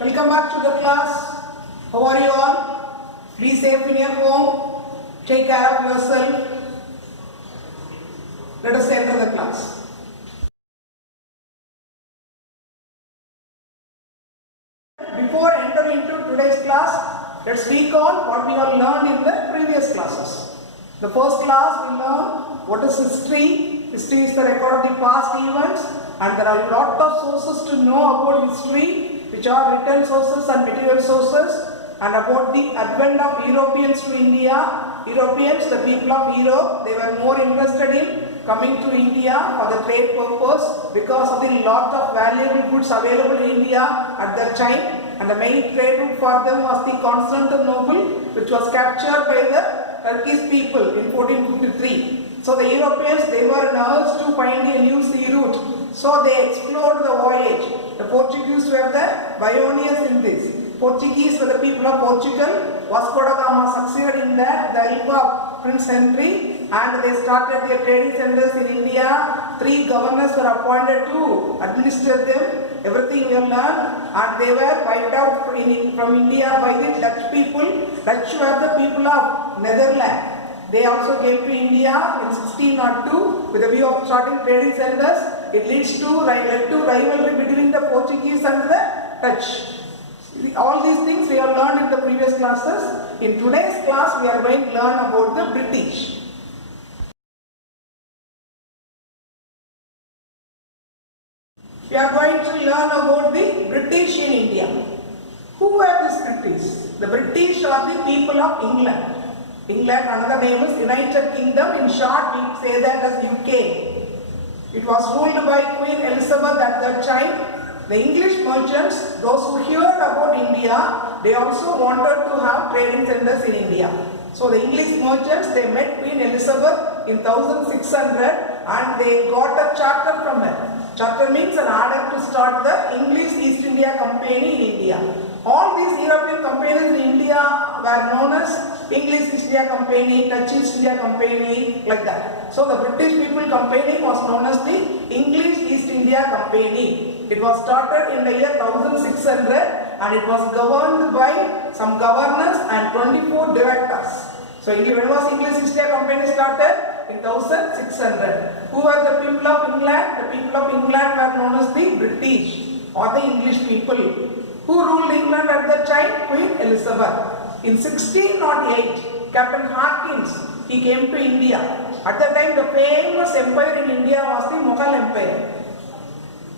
Welcome back to the class. How are you all? Be safe in your home. Take care of yourself. Let us enter the class. Before entering into today's class, let's recall what we have learned in the previous classes. The first class we learned what is history. History is the record of the past events, and there are a lot of sources to know about history, which are written sources and material sources, and about the advent of Europeans to India. Europeans, the people of Europe, they were more interested in coming to India for the trade purpose because of the lot of valuable goods available in India at that time, and the main trade route for them was the Constantinople, which was captured by the Turkish people in 1453. So the Europeans, they were in a urge to find a new sea route. So they explored the voyage. The Portuguese were the pioneers in this. Portuguese were the people of Portugal. Vasco da Gama succeeded in that, the help of Prince Henry, and they started their trading centers in India. 3 governors were appointed to administer them. Everything we have learned, and they were wiped out from India by the Dutch people. Dutch were the people of Netherlands. They also came to India in 1602 with a view of starting trading centers. It led to rivalry between the Portuguese and the Dutch. All these things we have learned in the previous classes. In today's class, we are going to learn about the British. We are going to learn about the British in India. Who were these British? The British are the people of England. England, another name is United Kingdom. In short, we say that as UK. It was ruled by Queen Elizabeth at that time. The English merchants, those who heard about India, they also wanted to have trading centers in India. So the English merchants, they met Queen Elizabeth in 1600 and they got a charter from her. Charter means an order to start the English East India Company in India. All these European companies in India were known as English East India Company, Dutch East India Company, like that. So the British people company was known as the English East India Company. It was started in the year 1600 and it was governed by some governors and 24 directors. So when was English East India Company started? In 1600. Who were the people of England? The people of England were known as the British or the English people. Who ruled England at that time? Queen Elizabeth. In 1608, Captain Hawkins, he came to India. At that time, the famous empire in India was the Mughal Empire.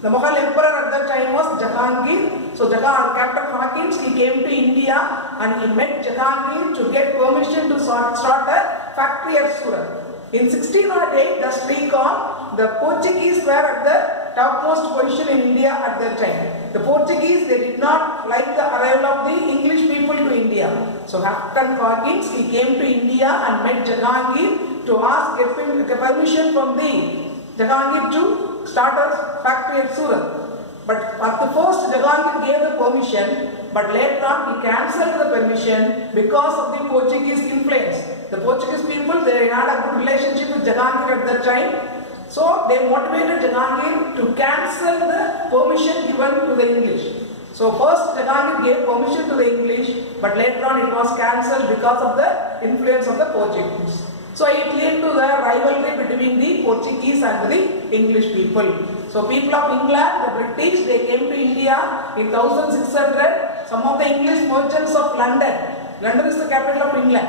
The Mughal emperor at that time was Jahangir. So Captain Hawkins, he came to India and he met Jahangir to get permission to start a factory at Surat. In 1608, the streak on, the Portuguese were at the topmost position in India at that time. The Portuguese, they did not like the arrival of the English people to India. So Captain Hawkins, he came to India and met Jahangir to ask permission from the Jahangir to start a factory at Surat. But at the first, Jahangir gave the permission, but later on he cancelled the permission because of the Portuguese influence. The Portuguese people, they had a good relationship with Jahangir at that time. So they motivated Jahangir to cancel the permission given to the English. So first Jahangir gave permission to the English, but later on it was cancelled because of the influence of the Portuguese. So it led to the rivalry between the Portuguese and the English people. So people of England, the British, they came to India in 1600. Some of the English merchants of London is the capital of England.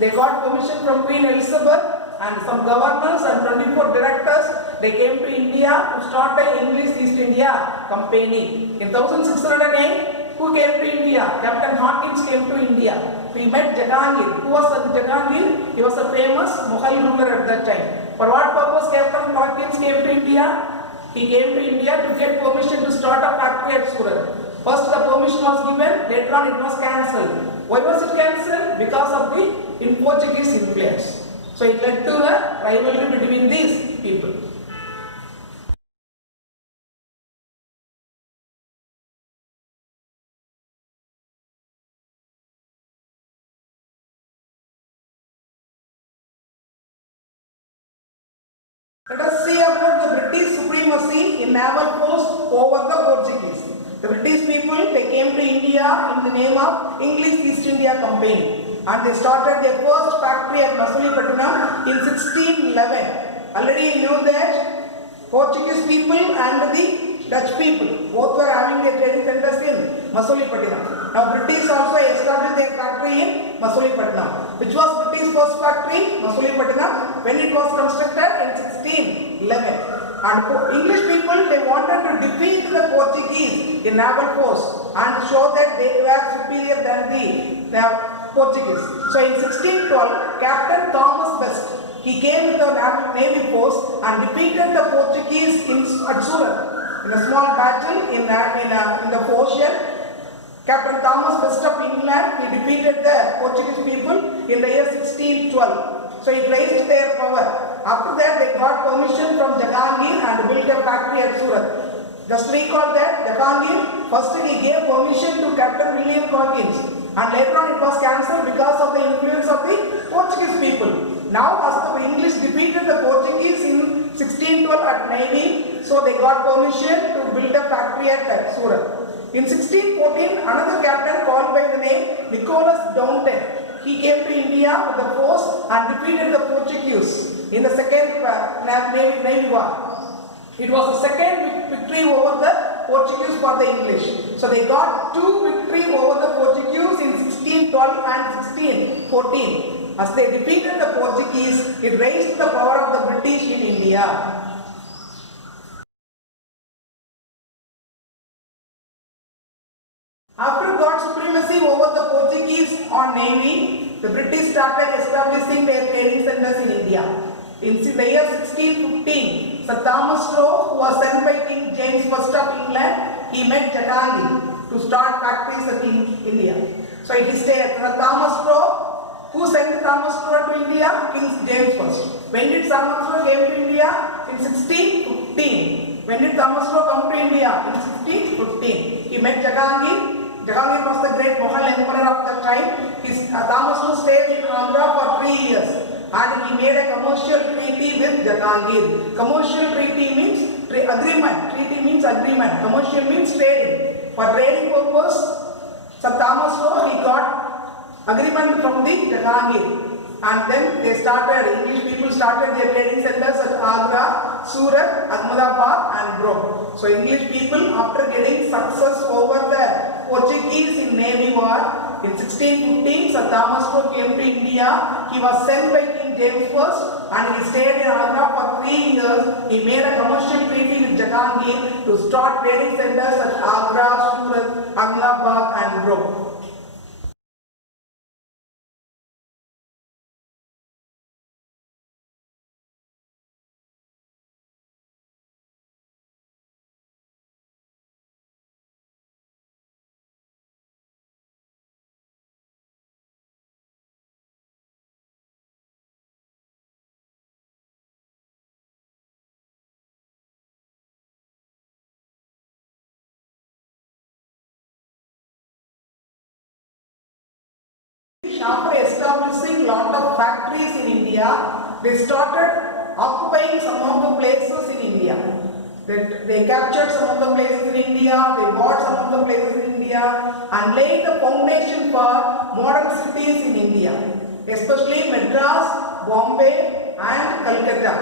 They got permission from Queen Elizabeth and some governors and 24 directors. They came to India to start the English East India Company. In 1608, who came to India? Captain Hawkins came to India. We met Jahangir. Who was Jahangir? He was a famous Mughal ruler at that time. For what purpose Captain Hawkins came to India? He came to India to get permission to start a factory at Surat. First the permission was given, later on it was cancelled. Why was it cancelled? Because of the Portuguese influence. So it led to a rivalry between these people. Let us see about the British supremacy in naval force over the Portuguese. The British people, they came to India in the name of English East India Company, and they started their first factory at Masulipatinam in 1611. Already you know that Portuguese people and the Dutch people both were having their trading centers in Masulipatinam. Now British also established their factory in Masulipatinam. Which was British first factory? Masulipatinam, when it was constructed in 1611. And English people, they wanted to defeat the Portuguese in naval force and show that they were superior than the Portuguese. So in 1612, Captain Thomas Best, he came with the navy force and defeated the Portuguese at Surat in a small battle in the ocean. Captain Thomas Best of England, he defeated the Portuguese people in the year 1612. So it raised their power. After that, they got permission from Jahangir and built a factory at Surat. Just recall that Jahangir, first he gave permission to Captain William Corkins, and later on it was cancelled because of the influence of the Portuguese people. Now, as the English defeated the Portuguese in 1612 at Navy, so they got permission to build a factory at Surat. In 1614, another captain called by the name Nicholas Downton, he came to India with a force and defeated the Portuguese in the second Navy war. It was the second victory over the Portuguese for the English. So they got two victories over the Portuguese in 1612 and 1614. As they defeated the Portuguese, it raised the power of the British in India. After got supremacy over the Portuguese on Navy, the British started establishing their trading centers in India. In the year 1615, Sir Thomas Roe, who was sent by King James I of England, he met Jahangir to start factories in India. So it is Sir Thomas Roe, who sent Thomas Roe to India? King James I. When did Thomas Roe came to India? In 1615. When did Thomas Roe come to India? In 1615. He met Jahangir. Jahangir was the great Mughal emperor of that time. Thomas Roe stayed in Andhra for 3 years. And he made a commercial treaty with Jahangir. Commercial treaty means agreement. Treaty means agreement. Commercial means trading. For trading purpose, Sir Thomas Roe, he got agreement from the Jahangir. And then they started, English people started their trading centers at Agra, Surat, Ahmedabad and Brooke. So English people, after getting success over the Portuguese in Navy War, in 1615, Sir Thomas Roe came to India. He was sent by King James I and he stayed in Agra for 3 years. He made a commercial treaty with Jahangir to start trading centers at Agra, Surat, Ahmedabad and Brooke. After establishing lot of factories in India, they started occupying some of the places in India. They captured some of the places in India, they bought some of the places in India and laid the foundation for modern cities in India, especially Madras, Bombay and Calcutta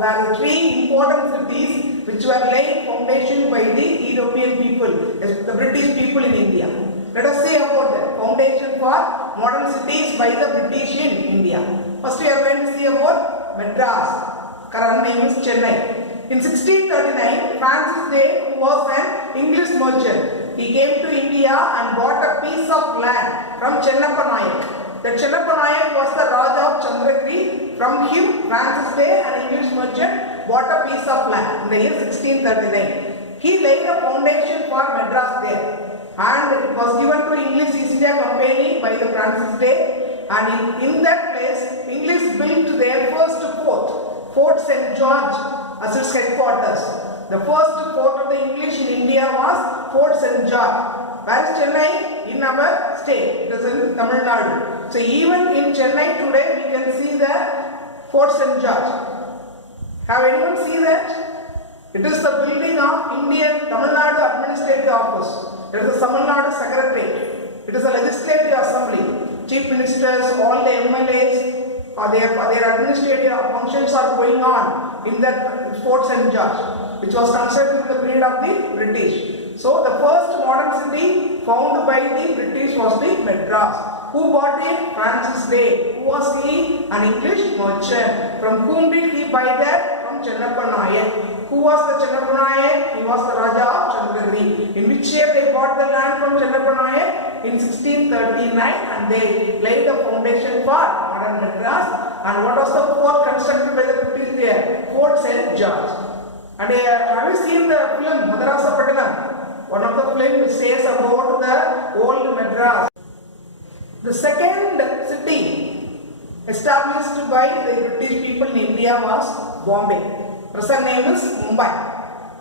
were the 3 important cities which were laid foundation by the European people, the British people in India. Let us see about the foundation for modern cities by the British in India. First we are going to see about Madras. Current name is Chennai. In 1639, Francis Day, who was an English merchant, he came to India and bought a piece of land from Chennappa Nayak. The Chennappa Nayak was the Raja of Chandragiri. From him, Francis Day, an English merchant, bought a piece of land in the year 1639. He laid a foundation for Madras there. And it was given to English East India Company by the Francis Day, and in that place English built their first fort, Fort St. George as its headquarters. The first fort of the English in India was Fort St. George. Where is Chennai? In our state, it is in Tamil Nadu. So even in Chennai today we can see the Fort St. George. Have anyone seen that? It is the building of Indian Tamil Nadu Administrative Office. It is the Tamil Nadu Secretariat. It is a legislative assembly. Chief ministers, all the MLAs, their administrative functions are going on in that Fort St. George, which was constructed in the period of the British. So the first modern city found by the British was the Madras. Who bought it? Francis Drake. Who was he? An English merchant. From whom did he buy that? From Chennappa Nayak. Who was the Chennappa Nayak? He was the Raja of Chandagiri. In which year they bought the land from Chennappa Nayak? In 1639, and they laid the foundation for modern Madras. And what was the fort constructed by the British there? Fort St. George. And have you seen the film Madarasa Pattanam? One of the films says about the old Madras. The second city established by the British people in India was Bombay. Present name is Mumbai.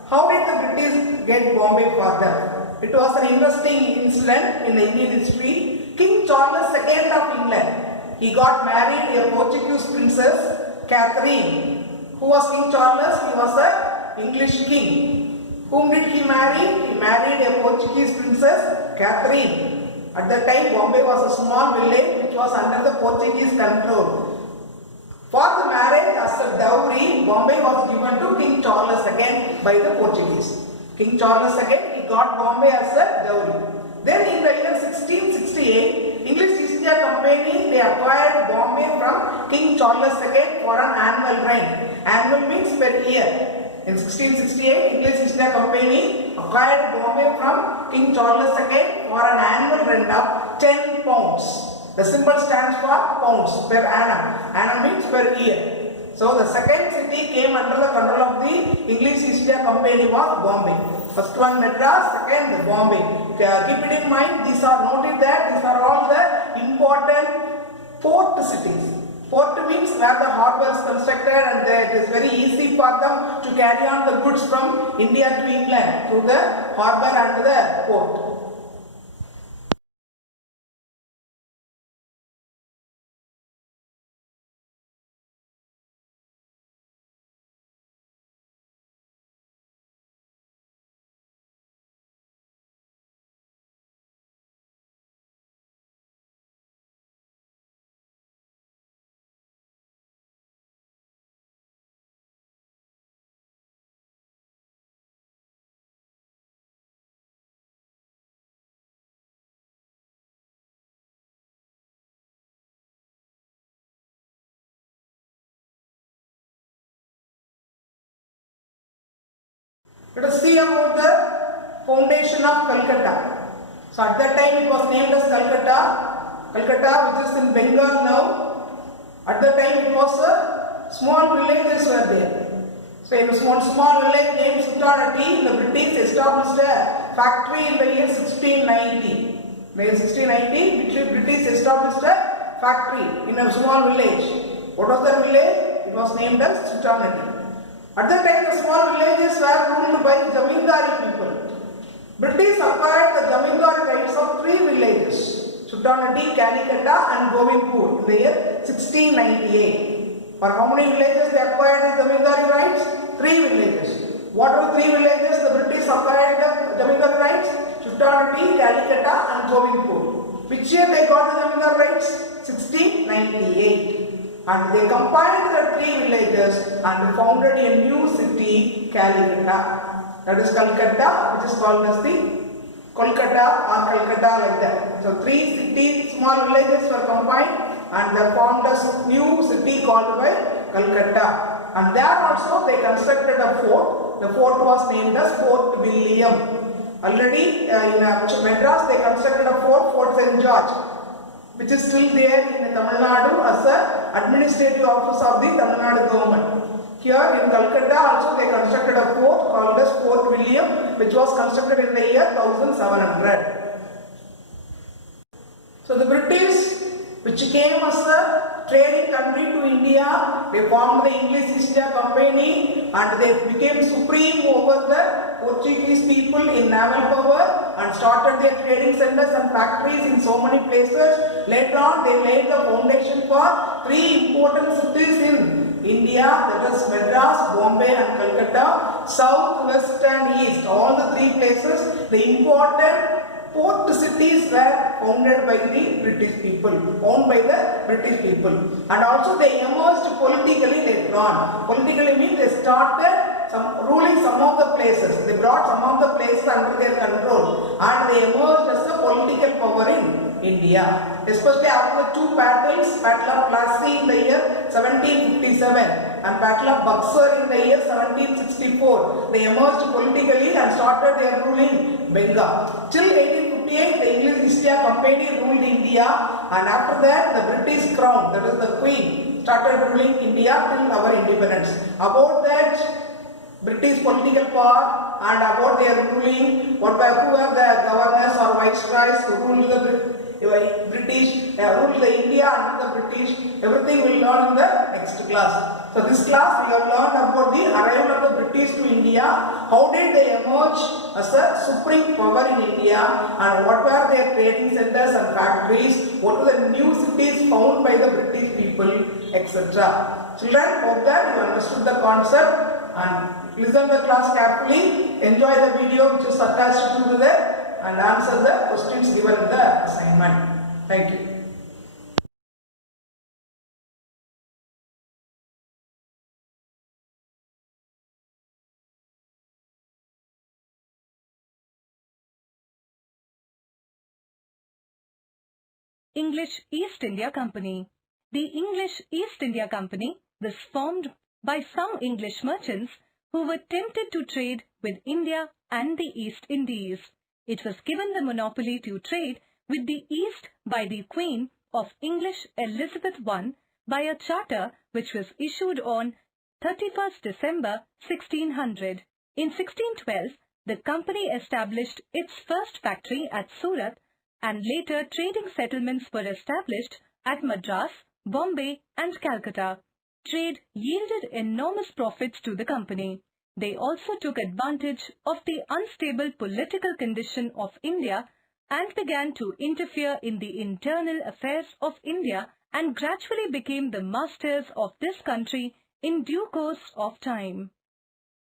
How did the British get Bombay for them? It was an interesting incident in the Indian history. King Charles II of England, he got married a Portuguese princess, Catherine. Who was King Charles? He was an English king. Whom did he marry? He married a Portuguese princess, Catherine. At that time, Bombay was a small village which was under the Portuguese control. For the marriage as a dowry, Bombay was given to King Charles II by the Portuguese. King Charles II, he got Bombay as a dowry. Then in the year 1668, English East India Company, they acquired Bombay from King Charles II for an annual rent. Annual means per year. In 1668, English East India Company acquired Bombay from King Charles II for an annual rent of 10 pounds. The symbol stands for pounds per annum. Annum means per year. So the second city came under the control of the English East India Company was Bombay. First one Madras, second Bombay. Keep it in mind, these are noted that these are all the important port cities. Port means where the harbour is constructed and it is very easy for them to carry on the goods from India to England through the harbour and the port. Let us see about the foundation of Calcutta. So at that time it was named as Calcutta, which is in Bengal now. At that time it was small villages were there. So in a small village named Suttanati, the British established a factory in the year 1690. In the year 1690, the British established a factory in a small village. What was that village? It was named as Suttanati. At that time, the small villages were ruled by Zamindari people. British acquired the Zamindari rights of 3 villages, Suttanati, Calicut and Govindpur in the year 1698. For how many villages they acquired the Zamindari rights? 3 villages. What were 3 villages the British acquired the Zamindari rights? Suttanati, Calicut and Govindpur. Which year they got the Zamindari rights? 1698. And they combined the 3 villages and founded a new city, Calcutta. That is Calcutta, which is called as the Kolkata or Calcutta, like that. So 3 cities, small villages were combined and they formed a new city called by Calcutta. And there also they constructed a fort. The fort was named as Fort William. Already in Madras they constructed a fort, Fort St. George, which is still there in Tamil Nadu as an administrative office of the Tamil Nadu government. Here in Calcutta also they constructed a fort called as Fort William, which was constructed in the year 1700. So the British, which came as a trading country to India, they formed the English East India Company and they became supreme over the Portuguese people in naval power and started their trading centers and factories in so many places. Later on they laid the foundation for 3 important cities in India, that is Madras, Bombay and Calcutta, south, west and east. All the 3 places, the important port cities were founded by the British people, owned by the British people, and also they emerged politically later on. Politically means they started ruling some of the places. They brought some of the places under their control, and they emerged as a political power in India, especially after the two battles, Battle of Plassey in the year 1757 and Battle of Buxar in the year 1764. They emerged politically and started their rule in Bengal. Till 1858, the English East India Company ruled India, and after that, the British Crown, that is the Queen, started ruling India till our independence. About that British political power and about their ruling, who were the governors or viceroys who ruled the British, ruled the India under the British, everything we will learn in the next class. So this class we have learned about the arrival of the British to India, how did they emerge as a supreme power in India, and what were their trading centers and factories, what were the new cities found by the British people, etc. Children, hope that you understood the concept and listen the class carefully, enjoy the video which is attached to the and answer the questions given in the assignment. Thank you. English East India Company. The English East India Company was formed by some English merchants who were tempted to trade with India and the East Indies. It was given the monopoly to trade with the East by the Queen of English Elizabeth I by a charter which was issued on 31st December 1600. In 1612, the company established its first factory at Surat, and later trading settlements were established at Madras, Bombay and Calcutta. Trade yielded enormous profits to the company. They also took advantage of the unstable political condition of India and began to interfere in the internal affairs of India and gradually became the masters of this country in due course of time.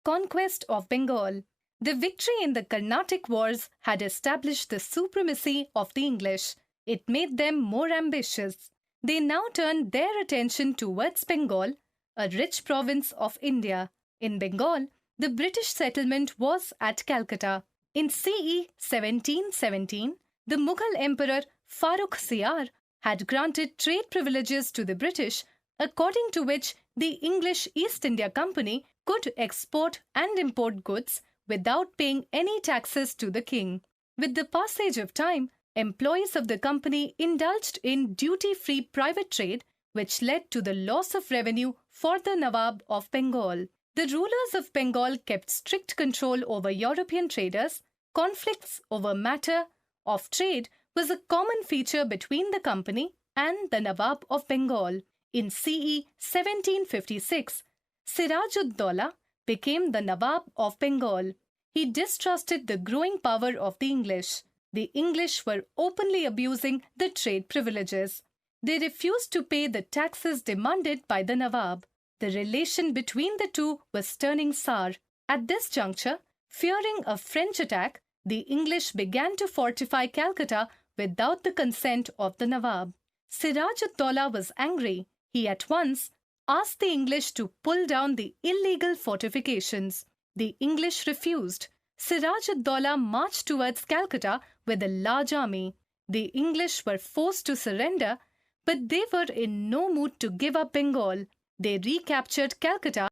Conquest of Bengal. The victory in the Carnatic Wars had established the supremacy of the English. It made them more ambitious. They now turned their attention towards Bengal, a rich province of India. In Bengal, the British settlement was at Calcutta. In CE 1717, the Mughal Emperor Farrukh Siyar had granted trade privileges to the British, according to which the English East India Company could export and import goods without paying any taxes to the king. With the passage of time, employees of the company indulged in duty-free private trade, which led to the loss of revenue for the Nawab of Bengal. The rulers of Bengal kept strict control over European traders. Conflicts over matter of trade was a common feature between the company and the Nawab of Bengal. In CE 1756, Siraj-ud-Daulah became the Nawab of Bengal. He distrusted the growing power of the English. The English were openly abusing the trade privileges. They refused to pay the taxes demanded by the Nawab. The relation between the two was turning sour. At this juncture, fearing a French attack, the English began to fortify Calcutta without the consent of the Nawab. Siraj-ud-Daulah was angry. He at once asked the English to pull down the illegal fortifications. The English refused. Siraj-ud-Daulah marched towards Calcutta with a large army. The English were forced to surrender, but they were in no mood to give up Bengal. They recaptured Calcutta